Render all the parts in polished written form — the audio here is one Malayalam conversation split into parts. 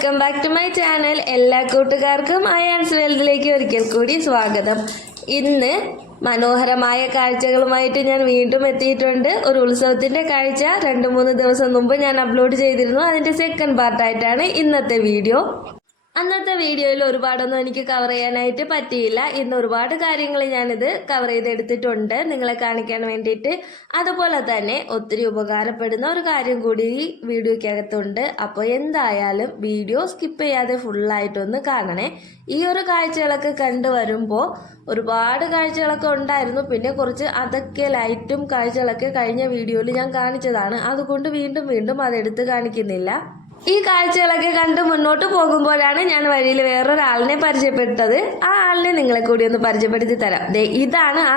Welcome back to my channel. എല്ലാ കൂട്ടുകാർക്കും അയാൻസ് വേൾഡിലേക്ക് ഒരിക്കൽ കൂടി സ്വാഗതം. ഇന്ന് മനോഹരമായ കാഴ്ചകളുമായിട്ട് ഞാൻ വീണ്ടും എത്തിയിട്ടുണ്ട്. ഒരു ഉത്സവത്തിന്റെ കാഴ്ച 2-3 ദിവസം മുമ്പ് ഞാൻ അപ്ലോഡ് ചെയ്തിരുന്നു. അതിന്റെ സെക്കൻഡ് പാർട്ടായിട്ടാണ് ഇന്നത്തെ വീഡിയോ. അന്നത്തെ വീഡിയോയിൽ ഒരുപാടൊന്നും എനിക്ക് കവർ ചെയ്യാനായിട്ട് പറ്റിയില്ല. ഇന്ന് ഒരുപാട് കാര്യങ്ങൾ ഞാനിത് കവർ ചെയ്തെടുത്തിട്ടുണ്ട് നിങ്ങളെ കാണിക്കാൻ വേണ്ടിയിട്ട്. അതുപോലെ തന്നെ ഒത്തിരി ഉപകാരപ്പെടുന്ന ഒരു കാര്യം കൂടി ഈ വീഡിയോക്കകത്തുണ്ട്. അപ്പോൾ എന്തായാലും വീഡിയോ സ്കിപ്പ് ചെയ്യാതെ ഫുള്ളായിട്ടൊന്ന് കാണണേ. ഈ ഒരു കാഴ്ചകളൊക്കെ കണ്ടുവരുമ്പോൾ ഒരുപാട് കാഴ്ചകളൊക്കെ ഉണ്ടായിരുന്നു. പിന്നെ കുറച്ച് അതൊക്കെ ലൈറ്റും കാഴ്ചകളൊക്കെ കഴിഞ്ഞ വീഡിയോയിൽ ഞാൻ കാണിച്ചതാണ്. അതുകൊണ്ട് വീണ്ടും അതെടുത്ത് കാണിക്കുന്നില്ല. ഈ കാഴ്ചകളൊക്കെ കണ്ട് മുന്നോട്ട് പോകുമ്പോഴാണ് ഞാൻ വഴിയിൽ വേറൊരാളിനെ പരിചയപ്പെട്ടത്. ആ ആളിനെ നിങ്ങളെ കൂടി ഒന്ന് പരിചയപ്പെടുത്തി തരാം. ഇതാണ് ആ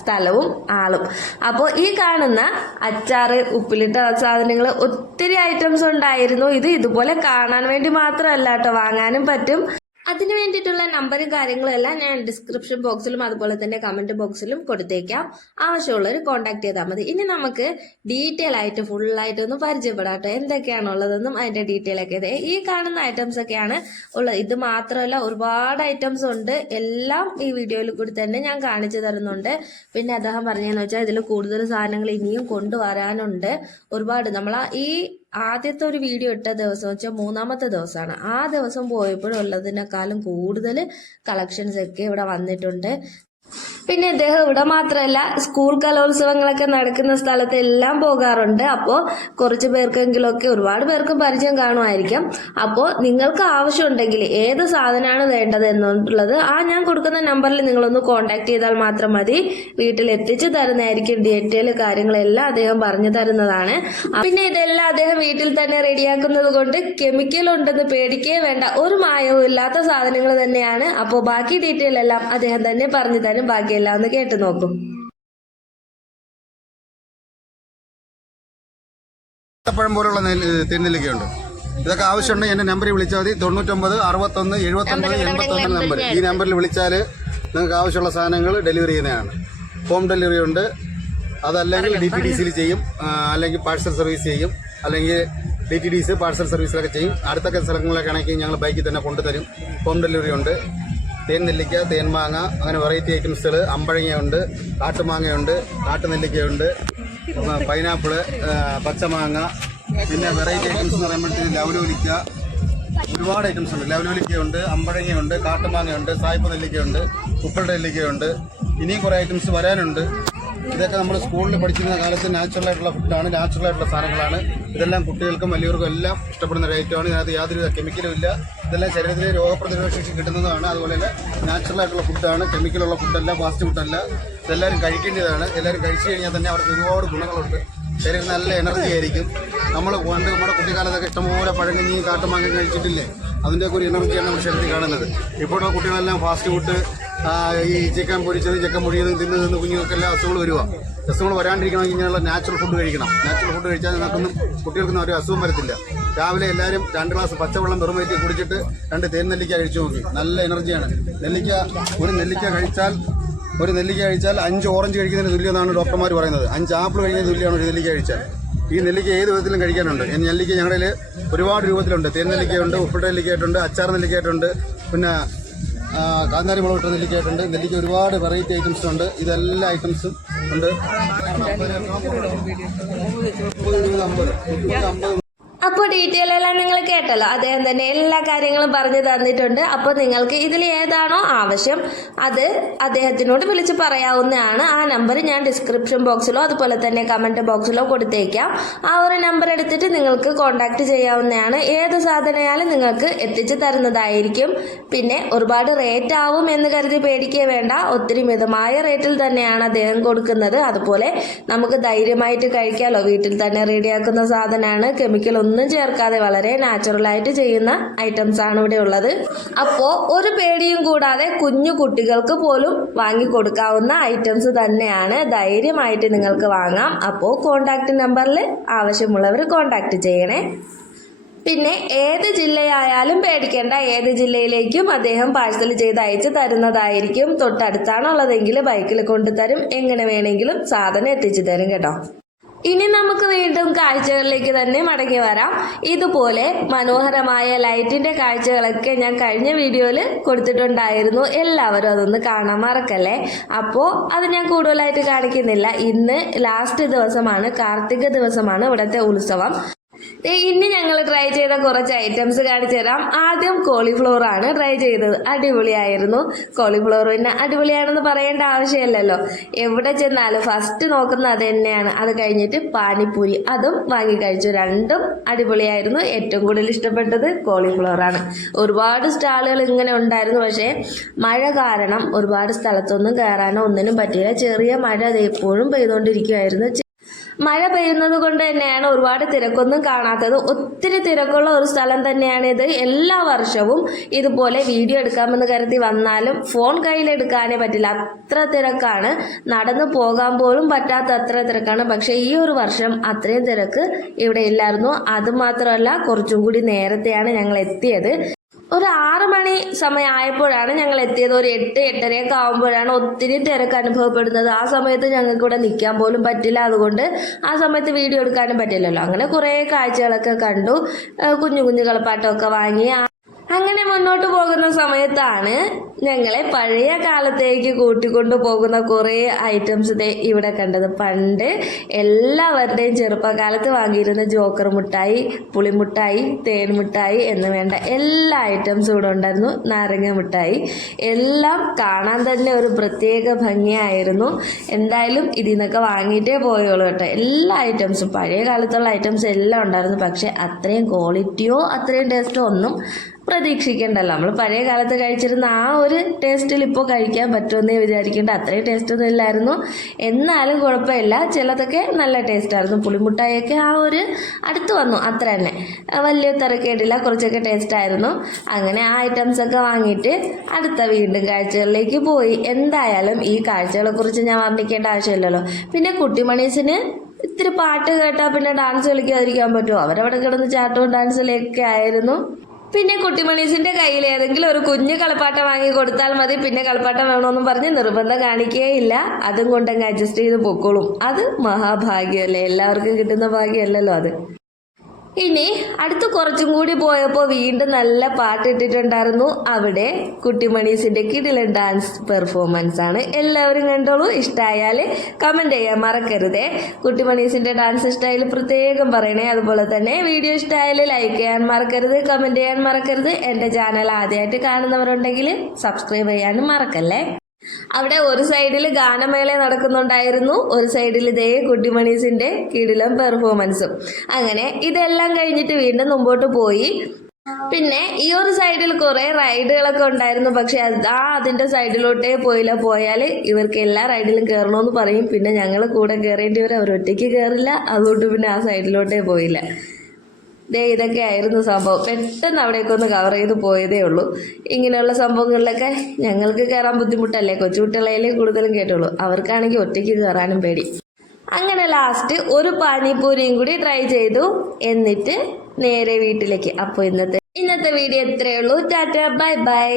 സ്ഥലവും ആളും. അപ്പോൾ ഈ കാണുന്ന അച്ചാറ്, ഉപ്പിലിട്ട സാധനങ്ങൾ, ഒത്തിരി ഐറ്റംസ് ഉണ്ടായിരുന്നു. ഇതുപോലെ കാണാൻ വേണ്ടി മാത്രമല്ല കേട്ടോ, വാങ്ങാനും പറ്റും. അതിന് വേണ്ടിയിട്ടുള്ള നമ്പറും കാര്യങ്ങളും എല്ലാം ഞാൻ ഡിസ്ക്രിപ്ഷൻ ബോക്സിലും അതുപോലെ തന്നെ കമന്റ് ബോക്സിലും കൊടുത്തേക്കാം. ആവശ്യമുള്ളവർ കോൺടാക്ട് ചെയ്താൽ മതി. ഇനി നമുക്ക് ഡീറ്റെയിൽ ആയിട്ട് ഫുള്ളായിട്ട് ഒന്ന് പരിചയപ്പെടാട്ടോ എന്തൊക്കെയാണുള്ളതെന്നും അതിന്റെ ഡീറ്റെയിൽ ഒക്കെ. ഈ കാണുന്ന ഐറ്റംസ് ഒക്കെയാണ് ഉള്ളത്. ഇത് മാത്രമല്ല, ഒരുപാട് ഐറ്റംസ് ഉണ്ട്. എല്ലാം ഈ വീഡിയോയിൽ കൂടി തന്നെ ഞാൻ കാണിച്ചു തരുന്നുണ്ട്. പിന്നെ അദ്ദേഹം പറഞ്ഞതെന്ന് വെച്ചാൽ ഇതിൽ കൂടുതൽ സാധനങ്ങൾ ഇനിയും കൊണ്ടുവരാനുണ്ട്. ഒരുപാട് ഈ ആദ്യത്തെ ഒരു വീഡിയോ ഇട്ട ദിവസം വെച്ചാൽ 3-ാമത്തെ ദിവസമാണ്. ആ ദിവസം പോയപ്പോഴുള്ളതിനേക്കാളും കൂടുതൽ കളക്ഷൻസ് ഒക്കെ ഇവിടെ വന്നിട്ടുണ്ട്. പിന്നെ ഇദ്ദേഹം ഇവിടെ മാത്രമല്ല, സ്കൂൾ കലോത്സവങ്ങളൊക്കെ നടക്കുന്ന സ്ഥലത്ത് എല്ലാം പോകാറുണ്ട്. അപ്പോൾ കുറച്ച് പേർക്കെങ്കിലും ഒക്കെ, ഒരുപാട് പേർക്കും പരിചയം കാണുമായിരിക്കും. അപ്പോൾ നിങ്ങൾക്ക് ആവശ്യമുണ്ടെങ്കിൽ ഏത് സാധനമാണ് വേണ്ടത് എന്നുള്ളത് ഞാൻ കൊടുക്കുന്ന നമ്പറിൽ നിങ്ങളൊന്ന് കോൺടാക്ട് ചെയ്താൽ മാത്രം മതി. വീട്ടിൽ എത്തിച്ചു തരുന്നതായിരിക്കും. ഡീറ്റെയിൽ കാര്യങ്ങളെല്ലാം അദ്ദേഹം പറഞ്ഞു തരുന്നതാണ്. പിന്നെ ഇതെല്ലാം അദ്ദേഹം വീട്ടിൽ തന്നെ റെഡിയാക്കുന്നത് കൊണ്ട് കെമിക്കൽ ഉണ്ടെന്ന് പേടിക്കേ വേണ്ട. ഒരു മായവും ഇല്ലാത്ത സാധനങ്ങൾ തന്നെയാണ്. അപ്പോൾ ബാക്കി ഡീറ്റെയിൽ എല്ലാം അദ്ദേഹം തന്നെ പറഞ്ഞു തരും. ബാക്കിയെല്ലാം ഒന്ന് കേട്ട് നോക്കും. പഴം പോലുള്ള തെന്നിലൊക്കെയുണ്ട്. ഇതൊക്കെ ആവശ്യമുണ്ടെങ്കിൽ എന്റെ നമ്പറിൽ വിളിച്ചാൽ മതി. 99 61 79 81 നമ്പർ. ഈ നമ്പറിൽ വിളിച്ചാൽ നിങ്ങൾക്ക് ആവശ്യമുള്ള സാധനങ്ങൾ ഡെലിവറി ചെയ്യുന്നതാണ്. ഹോം ഡെലിവറി ഉണ്ട്. അതല്ലെങ്കിൽ DTDCയിൽ ചെയ്യും, അല്ലെങ്കിൽ പാഴ്സൽ സർവീസ് ചെയ്യും, അല്ലെങ്കിൽ DTDC പാഴ്സൽ സർവീസിലൊക്കെ ചെയ്യും. അടുത്തൊക്കെ സ്ഥലങ്ങളിലൊക്കെ ആണെങ്കിൽ ഞങ്ങൾ ബൈക്കിൽ തന്നെ കൊണ്ടുതരും. ഹോം ഡെലിവറി ഉണ്ട്. തേൻ നെല്ലിക്ക, തേൻ മാങ്ങ, അങ്ങനെ വെറൈറ്റി ഐറ്റംസുകൾ. അമ്പഴങ്ങയുണ്ട്, കാട്ടുമാങ്ങയുണ്ട്, കാട്ടുനെല്ലിക്കയുണ്ട്, പൈനാപ്പിള്, പച്ചമാങ്ങ, പിന്നെ വെറൈറ്റി ഐറ്റംസ് എന്ന് പറയുമ്പോഴത്തേക്ക് ലവലോലിക്ക, ഒരുപാട് ഐറ്റംസ് ഉണ്ട്. ലവലോലിക്കയുണ്ട്, അമ്പഴങ്ങയുണ്ട്, കാട്ടുമാങ്ങയുണ്ട്, സായിപ്പ് നെല്ലിക്കയുണ്ട്, ഉപ്പിട്ട നെല്ലിക്കയുണ്ട്. ഇനിയും കുറേ ഐറ്റംസ് വരാനുണ്ട്. ഇതൊക്കെ നമ്മൾ സ്കൂളിൽ പഠിച്ചിരുന്ന കാലത്ത് നാച്ചുറൽ ആയിട്ടുള്ള ഫുഡാണ്, നാച്ചുറൽ ആയിട്ടുള്ള സാധനങ്ങളാണ്. ഇതെല്ലാം കുട്ടികൾക്കും വലിയവർക്കും എല്ലാം ഇഷ്ടപ്പെടുന്ന ഒരു ഐറ്റമാണ്. ഇതിനകത്ത് യാതൊരു കെമിക്കലും ഇല്ല. ഇതെല്ലാം ശരീരത്തിന് രോഗപ്രതിരോധ ശേഷി കിട്ടുന്നതാണ്. അതുപോലെ തന്നെ നാച്ചുറൽ ആയിട്ടുള്ള ഫുഡാണ്. കെമിക്കലുള്ള ഫുഡല്ല, ഫാസ്റ്റ് ഫുഡല്ല. ഇതെല്ലാവരും കഴിക്കേണ്ടതാണ്. എല്ലാവരും കഴിച്ചു കഴിഞ്ഞാൽ തന്നെ അവർക്ക് ഒരുപാട് ഗുണങ്ങളുണ്ട്. ശരീരം നല്ല എനർജി ആയിരിക്കും. നമ്മൾ നമ്മുടെ കുട്ടിക്കാലത്തൊക്കെ ഇഷ്ടംപോലെ പഴങ്കഞ്ഞി, കാട്ടുമാങ്ങ കഴിച്ചിട്ടില്ലേ? അതിൻ്റെയൊക്കെ ഒരു എനർജിയാണ് നമ്മുടെ ശരീരത്തിൽ കാണുന്നത്. ഇപ്പോഴുള്ള കുട്ടികളെല്ലാം ഫാസ്റ്റ് ഫുഡ്, ഈ ചിക്കൻ പൊരിച്ചതും ചിക്കൻ പൊടിയതും തിന്ന് കുഞ്ഞുങ്ങൾക്കെല്ലാം അസുഖങ്ങൾ വരിക. അസുഖങ്ങൾ വരാണ്ടിരിക്കണമെങ്കിൽ ഇങ്ങനെയുള്ള നാച്ചുറൽ ഫുഡ് കഴിക്കണം. നാച്ചുറൽ ഫുഡ് കഴിച്ചാൽ നിങ്ങൾക്കൊന്നും കുട്ടികൾക്കൊന്നും ഒരു അസുഖം വരത്തില്ല. രാവിലെ എല്ലാവരും 2 ഗ്ലാസ് പച്ചവെള്ളം വെറും വയറ്റിൽ കുടിച്ചിട്ട് 2 തേൻ നെല്ലിക്ക കഴിച്ചു നോക്കി. നല്ല എനർജിയാണ്. ഒരു നെല്ലിക്ക കഴിച്ചാൽ 5 ഓറഞ്ച് കഴിക്കുന്നതിന് തുല്യമെന്നാണ് ഡോക്ടർമാർ പറയുന്നത്. 5 ആപ്പിൾ കഴിക്കുന്നതിന് തുല്യമാണ് ഒരു നെല്ലിക്ക കഴിച്ചാൽ. ഈ നെല്ലിക്ക ഏത് വിധത്തിലും കഴിക്കാനുണ്ട്. നെല്ലിക്ക ഞങ്ങളുടെ ഒരുപാട് രൂപത്തിലുണ്ട്. തേൻ നെല്ലിക്കയുണ്ട്, ഉപ്പിട്ട നെല്ലിക്കയായിട്ടുണ്ട്, അച്ചാർ നെല്ലിക്കയായിട്ടുണ്ട്, പിന്നെ കാന്താരി മുളക് ഇട്ട നെല്ലിക്കയായിട്ടുണ്ട്. നെല്ലിക്ക ഒരുപാട് വെറൈറ്റി ഐറ്റംസ് ഉണ്ട്. ഇതെല്ലാ ഐറ്റംസും ഉണ്ട്. 50. അപ്പോൾ ഡീറ്റെയിൽ എല്ലാം നിങ്ങൾ കേട്ടല്ലോ. അദ്ദേഹം തന്നെ എല്ലാ കാര്യങ്ങളും പറഞ്ഞു തന്നിട്ടുണ്ട്. അപ്പോൾ നിങ്ങൾക്ക് ഇതിൽ ഏതാണോ ആവശ്യം അത് അദ്ദേഹത്തിനോട് വിളിച്ച് പറയാവുന്നതാണ്. ആ നമ്പർ ഞാൻ ഡിസ്ക്രിപ്ഷൻ ബോക്സിലോ അതുപോലെ തന്നെ കമന്റ് ബോക്സിലോ കൊടുത്തേക്കാം. ആ ഒരു നമ്പർ എടുത്തിട്ട് നിങ്ങൾക്ക് കോൺടാക്ട് ചെയ്യാവുന്നതാണ്. ഏത് സാധനമായാലും നിങ്ങൾക്ക് എത്തിച്ചു തരുന്നതായിരിക്കും. പിന്നെ ഒരുപാട് റേറ്റ് ആവും എന്ന് കരുതി പേടിക്കേ വേണ്ട. ഒത്തിരി മിതമായ റേറ്റിൽ തന്നെയാണ് അദ്ദേഹം കൊടുക്കുന്നത്. അതുപോലെ നമുക്ക് ധൈര്യമായിട്ട് കഴിക്കാമല്ലോ. വീട്ടിൽ തന്നെ റെഡിയാക്കുന്ന സാധനമാണ്. കെമിക്കൽ ഒന്നും ചേർക്കാതെ വളരെ നാച്ചുറൽ ആയിട്ട് ചെയ്യുന്ന ഐറ്റംസ് ആണ് ഇവിടെ ഉള്ളത്. അപ്പോൾ ഒരു പേടിയും കൂടാതെ കുഞ്ഞു കുട്ടികൾക്ക് പോലും വാങ്ങി കൊടുക്കാവുന്ന ഐറ്റംസ് തന്നെയാണ്. ധൈര്യമായിട്ട് നിങ്ങൾക്ക് വാങ്ങാം. അപ്പോൾ കോൺടാക്ട് നമ്പറിൽ ആവശ്യമുള്ളവർ കോൺടാക്ട് ചെയ്യണേ. പിന്നെ ഏത് ജില്ലയായാലും പേടിക്കേണ്ട. ഏത് ജില്ലയിലേക്കും അദ്ദേഹം പാഴ്സൽ ചെയ്ത് അയച്ചു തരുന്നതായിരിക്കും. തൊട്ടടുത്താണുള്ളതെങ്കിൽ ബൈക്കിൽ കൊണ്ടുതരും. എങ്ങനെ വേണമെങ്കിലും സാധനം എത്തിച്ചു തരും കേട്ടോ. ഇനി നമുക്ക് വീണ്ടും കാഴ്ചകളിലേക്ക് തന്നെ മടങ്ങി വരാം. ഇതുപോലെ മനോഹരമായ ലൈറ്റിന്റെ കാഴ്ചകളൊക്കെ ഞാൻ കഴിഞ്ഞ വീഡിയോയിൽ കൊടുത്തിട്ടുണ്ടായിരുന്നു. എല്ലാവരും അതൊന്ന് കാണാൻ മറക്കല്ലേ. അപ്പോൾ അത് ഞാൻ കൂടുതലായിട്ട് കാണിക്കുന്നില്ല. ഇന്ന് ലാസ്റ്റ് ദിവസമാണ്, കാർത്തിക ദിവസമാണ് ഇവിടുത്തെ ഉത്സവം. ഇനി ഞങ്ങൾ ട്രൈ ചെയ്ത കുറച്ച് ഐറ്റംസ് കാണിച്ചു തരാം. ആദ്യം കോളിഫ്ലവർ ആണ് ട്രൈ ചെയ്തത്. അടിപൊളിയായിരുന്നു. കോളിഫ്ലവർ പിന്നെ അടിപൊളിയാണെന്ന് പറയേണ്ട ആവശ്യമില്ലല്ലോ. എവിടെ ചെന്നാലും ഫസ്റ്റ് നോക്കുന്നത് അത് തന്നെയാണ്. അത് കഴിഞ്ഞിട്ട് പാനിപ്പൂരി, അതും വാങ്ങി കഴിച്ചു. രണ്ടും അടിപൊളിയായിരുന്നു. ഏറ്റവും കൂടുതൽ ഇഷ്ടപ്പെട്ടത് കോളിഫ്ലവർ ആണ്. ഒരുപാട് സ്റ്റാളുകൾ ഇങ്ങനെ ഉണ്ടായിരുന്നു. പക്ഷേ മഴ കാരണം ഒരുപാട് സ്ഥലത്തൊന്നും കയറാനോ ഒന്നിനും പറ്റിയില്ല. ചെറിയ മഴ അത് എപ്പോഴും പെയ്തുകൊണ്ടിരിക്കുമായിരുന്നു. മഴ പെയ്യുന്നത് കൊണ്ട് തന്നെയാണ് ഒരുപാട് തിരക്കൊന്നും കാണാത്തത്. ഒത്തിരി തിരക്കുള്ള ഒരു സ്ഥലം തന്നെയാണിത്. എല്ലാ വർഷവും ഇതുപോലെ വീഡിയോ എടുക്കാമെന്ന് കരുതി വന്നാലും ഫോൺ കയ്യിലെടുക്കാനേ പറ്റില്ല, അത്ര തിരക്കാണ്. നടന്നു പോകാൻ പോലും പറ്റാത്ത അത്ര തിരക്കാണ്. പക്ഷേ ഈ ഒരു വർഷം അത്രയും തിരക്ക് ഇവിടെ ഇല്ലായിരുന്നു. അതുമാത്രമല്ല, കുറച്ചും കൂടി നേരത്തെയാണ് ഞങ്ങൾ എത്തിയത്. ഒരു 6 മണി സമയമായപ്പോഴാണ് ഞങ്ങൾ എത്തിയത്. ഒരു 8-8:30 ആകുമ്പോഴാണ് ഒത്തിരി തിരക്ക് അനുഭവപ്പെടുന്നത്. ആ സമയത്ത് ഞങ്ങൾക്ക് ഇവിടെ നിൽക്കാൻ പോലും പറ്റില്ല. അതുകൊണ്ട് ആ സമയത്ത് വീഡിയോ എടുക്കാനും പറ്റില്ലല്ലോ. അങ്ങനെ കുറേ കാഴ്ചകളൊക്കെ കണ്ടു. കുഞ്ഞു കുഞ്ഞു കളിപ്പാട്ടമൊക്കെ വാങ്ങി. അങ്ങനെ മുന്നോട്ട് പോകുന്ന സമയത്താണ് ഞങ്ങളെ പഴയ കാലത്തേക്ക് കൂട്ടിക്കൊണ്ടു പോകുന്ന കുറേ ഐറ്റംസ് ഇവിടെ കണ്ടത്. പണ്ട് എല്ലാവരുടെയും ചെറുപ്പകാലത്ത് വാങ്ങിയിരുന്ന ജോക്കർ മിഠായി, പുളിമിഠായി, തേൻ മിഠായി എന്ന് വേണ്ട എല്ലാ ഐറ്റംസും ഇവിടെ ഉണ്ടായിരുന്നു. നാരങ്ങ മിഠായി എല്ലാം കാണാൻ തന്നെ ഒരു പ്രത്യേക ഭംഗിയായിരുന്നു. എന്തായാലും ഇതിൽ നിന്നൊക്കെ വാങ്ങിയിട്ടേ പോയുള്ളൂ കേട്ടോ. എല്ലാ ഐറ്റംസും പഴയ കാലത്തുള്ള ഐറ്റംസ് എല്ലാം ഉണ്ടായിരുന്നു. പക്ഷെ അത്രയും ക്വാളിറ്റിയോ അത്രയും ടേസ്റ്റോ ഒന്നും പ്രതീക്ഷിക്കേണ്ടല്ലോ. നമ്മൾ പഴയ കാലത്ത് കഴിച്ചിരുന്ന ആ ഒരു ടേസ്റ്റിൽ ഇപ്പോൾ കഴിക്കാൻ പറ്റുമെന്നേ വിചാരിക്കേണ്ട. അത്രയും ടേസ്റ്റൊന്നും ഇല്ലായിരുന്നു. എന്നാലും കുഴപ്പമില്ല, ചിലതൊക്കെ നല്ല ടേസ്റ്റായിരുന്നു. പുളിമുട്ടായൊക്കെ ആ ഒരു അടുത്ത് വന്നു, അത്ര തന്നെ വലിയ തിരക്കേടില്ല, കുറച്ചൊക്കെ ടേസ്റ്റായിരുന്നു. അങ്ങനെ ആ ഐറ്റംസൊക്കെ വാങ്ങിയിട്ട് അടുത്ത വീണ്ടും കാഴ്ചകളിലേക്ക് പോയി. എന്തായാലും ഈ കാഴ്ചകളെ കുറിച്ച് ഞാൻ വർണ്ണിക്കേണ്ട ആവശ്യമില്ലല്ലോ. പിന്നെ കുട്ടിമണീസിന് ഇത്തിരി പാട്ട് കേട്ടാൽ പിന്നെ ഡാൻസ് കളിക്കാതിരിക്കാൻ പറ്റുമോ? അവരവിടെ കിടന്ന് ചാട്ടവും ഡാൻസിലൊക്കെ ആയിരുന്നു. പിന്നെ കുട്ടിമണീസിന്റെ കയ്യിൽ ഏതെങ്കിലും ഒരു കുഞ്ഞു കളിപ്പാട്ടം വാങ്ങി കൊടുത്താൽ മതി. പിന്നെ കളിപ്പാട്ടം വേണമെന്നും പറഞ്ഞ് നിർബന്ധം കാണിക്കുകയില്ല. അതും കൊണ്ടങ്ങ് അഡ്ജസ്റ്റ് ചെയ്ത് പൊക്കോളും. അത് മഹാഭാഗ്യമല്ലേ, എല്ലാവർക്കും കിട്ടുന്ന ഭാഗ്യമല്ലല്ലോ അത്. ഇനി അടുത്ത് കുറച്ചും കൂടി പോയപ്പോൾ വീണ്ടും നല്ല പാട്ടിട്ടിട്ടുണ്ടായിരുന്നു. അവിടെ കുട്ടിമണീസിന്റെ കിടിലൻ ഡാൻസ് പെർഫോമൻസ് ആണ്. എല്ലാവരും കണ്ടോളൂ. ഇഷ്ടമായാൽ കമന്റ് ചെയ്യാൻ മറക്കരുതേ. കുട്ടിമണീസിന്റെ ഡാൻസ് സ്റ്റൈൽ പ്രത്യേകം പറയണേ. അതുപോലെ തന്നെ വീഡിയോ ഇഷ്ടമായാൽ ലൈക്ക് ചെയ്യാൻ മറക്കരുത്, കമന്റ് ചെയ്യാൻ മറക്കരുത്. എൻ്റെ ചാനൽ ആദ്യമായിട്ട് കാണുന്നവരുണ്ടെങ്കിൽ സബ്സ്ക്രൈബ് ചെയ്യാനും മറക്കല്ലേ. അവിടെ ഒരു സൈഡിൽ ഗാനമേള നടക്കുന്നുണ്ടായിരുന്നു, ഒരു സൈഡിൽ ഇതേ കുട്ടിമണീസിന്റെ കിടിലം പെർഫോമൻസും. അങ്ങനെ ഇതെല്ലാം കഴിഞ്ഞിട്ട് വീണ്ടും മുമ്പോട്ട് പോയി. പിന്നെ ഈ ഒരു സൈഡിൽ കുറെ റൈഡുകളൊക്കെ ഉണ്ടായിരുന്നു. പക്ഷെ അതിന്റെ സൈഡിലോട്ടേ പോയില്ല. പോയാൽ ഇവർക്ക് എല്ലാ റൈഡിലും കയറണമെന്ന് പറയും. പിന്നെ ഞങ്ങൾ കൂടെ കയറേണ്ടി വരും, അവർ ഒറ്റയ്ക്ക് കയറില്ല. അതുകൊണ്ട് പിന്നെ ആ സൈഡിലോട്ടേ പോയില്ല. ഇതൊക്കെ ആയിരുന്നു സംഭവം. പെട്ടെന്ന് അവിടേക്ക് ഒന്ന് കവർ ചെയ്ത് പോയതേ ഉള്ളൂ. ഇങ്ങനെയുള്ള സംഭവങ്ങളിലൊക്കെ ഞങ്ങൾക്ക് കയറാൻ ബുദ്ധിമുട്ടല്ലേ, കൊച്ചുകുട്ടികളെ കൂടുതലും കേട്ടുള്ളൂ. അവർക്കാണെങ്കിൽ ഒറ്റയ്ക്ക് കയറാനും പേടി. അങ്ങനെ ലാസ്റ്റ് ഒരു പാനിപ്പൂരിയും കൂടി ട്രൈ ചെയ്തു. എന്നിട്ട് നേരെ വീട്ടിലേക്ക്. അപ്പോൾ ഇന്നത്തെ വീഡിയോ ഇത്രയേ ഉള്ളൂ. Tata, bye bye.